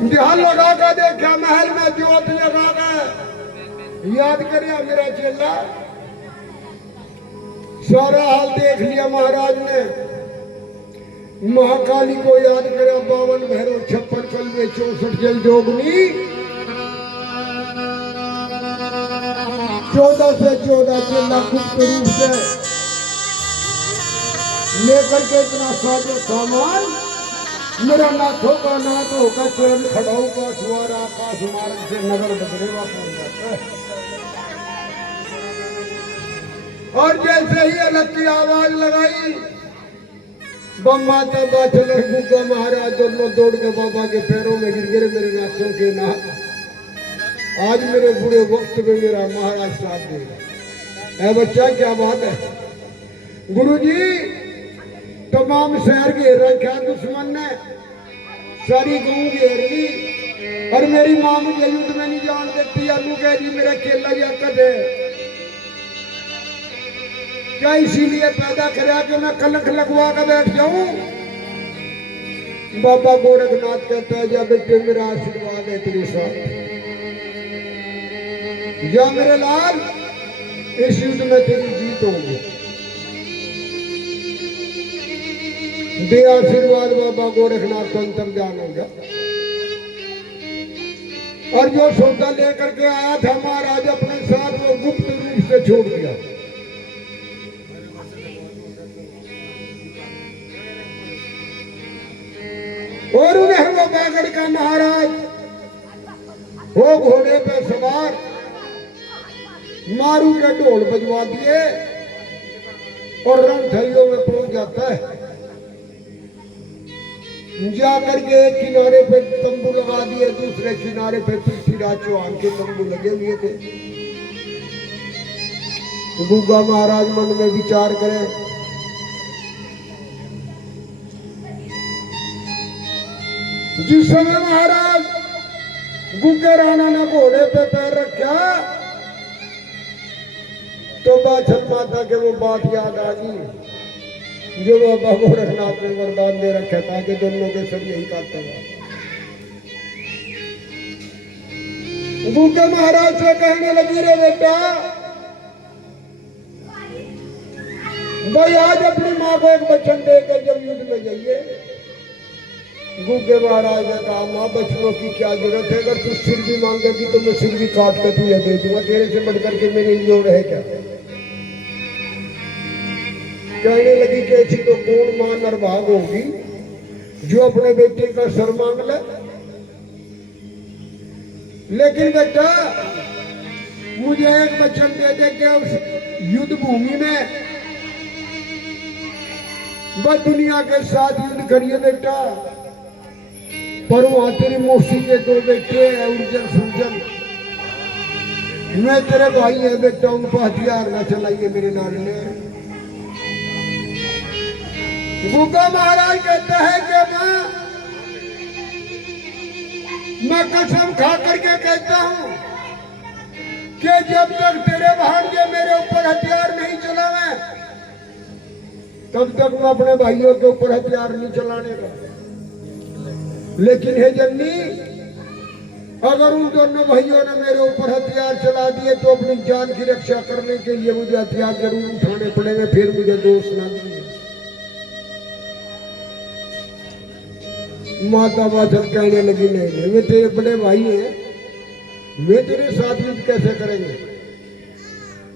ध्यान लगा कर देखा महल में ज्योत लगा कर याद करिया मेरा चेला। सारा हाल देख लिया महाराज ने। महाकाली को याद करा 52 भैरव 56 कलवे 64 जल जोगनी 14 से 14 चेला गुप्त रूप से लेकर के इतना साजो सामान मेरा नाथों का नाथ होकर स्वयं खड़ाऊ का सुवार आकाश मार्ग से नगर बदरेवा पहुंच जाता है। और जैसे ही अलग की आवाज लगाई बम माता बाचल और गुग्गा महाराज दोनों दौड़ के बाबा के पैरों में गिर गिरे मेरे नाथों के नाथ। आज मेरे बुरे वक्त में मेरा महाराज साथ देगा। बच्चा क्या बात है गुरुजी। तमाम शहर घेर रखा दुश्मन ने, सारी गांव घेर ली और मेरी मां मुझे युद्ध में नहीं जान देती। अनु कह जी मेरा केला जाकर है क्या इसीलिए पैदा कराया कि मैं कलंक लगवा कर बैठ जाऊं। बाबा गोरखनाथ कहता है जा बेटे मेरा आशीर्वाद है तेरे साथ, जा मेरे लाल इस युद्ध में तेरी जीत होगी। दे आशीर्वाद बाबा गोरखनाथ को अंतर्ध्यान हो गया। और जो सौदा लेकर के आया था महाराज अपने साथ वो गुप्त रूप से छोड़ दिया। और उन्हें वो बागड़ का महाराज वो घोड़े पे सवार मारू के ढोल बजवा दिए और रणथलियों में पहुंच जाता है। जाकर के एक किनारे पे तंबू लगा दिए, दूसरे किनारे पे पृथ्वीराज चौहान के तंबू लगे हुए थे। गुग्गा महाराज मन में विचार करें जिस समय महाराज गुग्गे राणा ने घोड़े पे पैर रखा तो बाछल माता के वो बात याद आ गई जो बाबा गोरखनाथ ने वरदान दे रखा था कि दोनों के सब यही करते हैं। गुग्गे महाराज से कहने लगी रे बेटा भाई आज अपनी माँ को एक वचन देकर जब युद्ध में जाइए। गुग्गे महाराज ने कहा माँ बचनों की क्या जरूरत है, अगर तू सिर भी मांगेगी तो मैं सिर भी काट कर तुझे दे दूंगा, तेरे से बढ़कर के मेरे लिए रहे क्या। कहने लगी कि ऐसी तो कौन मां निर्भाग होगी जो अपने बेटे का सर मांग ले। लेकिन बेटा मुझे एक वचन दे दे कि उस युद्ध भूमि में बस दुनिया के साथ युद्ध करिए बेटा, पर वहां तेरी मौसी के 2 बेटे हैं उर्जन सुरजन, मैं तेरे भाई है बेटा, उन पर हथियार न चलाइए मेरे लाल ने। गुग्गा महाराज कहता है कि मैं कसम खा करके कहता हूं कि जब तक तेरे भांजे मेरे ऊपर हथियार नहीं चलावे तब तक मैं अपने भाइयों के ऊपर हथियार नहीं चलाने का। लेकिन हे जन्नी अगर उन दोनों भाइयों ने मेरे ऊपर हथियार चला दिए तो अपनी जान की रक्षा करने के लिए मुझे हथियार जरूर उठाने पड़ेंगे, फिर मुझे दोष ना दिए। माता बाछल कहने लगी नहीं वे तेरे बड़े भाई हैं, वे तेरे साथ युद्ध कैसे करेंगे।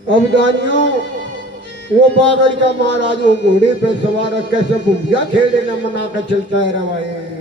अब दानियों वो बागड़ का महाराज वो घोड़े पे सवार कैसे भूलिया खेले न मना कर चलता है रवाए।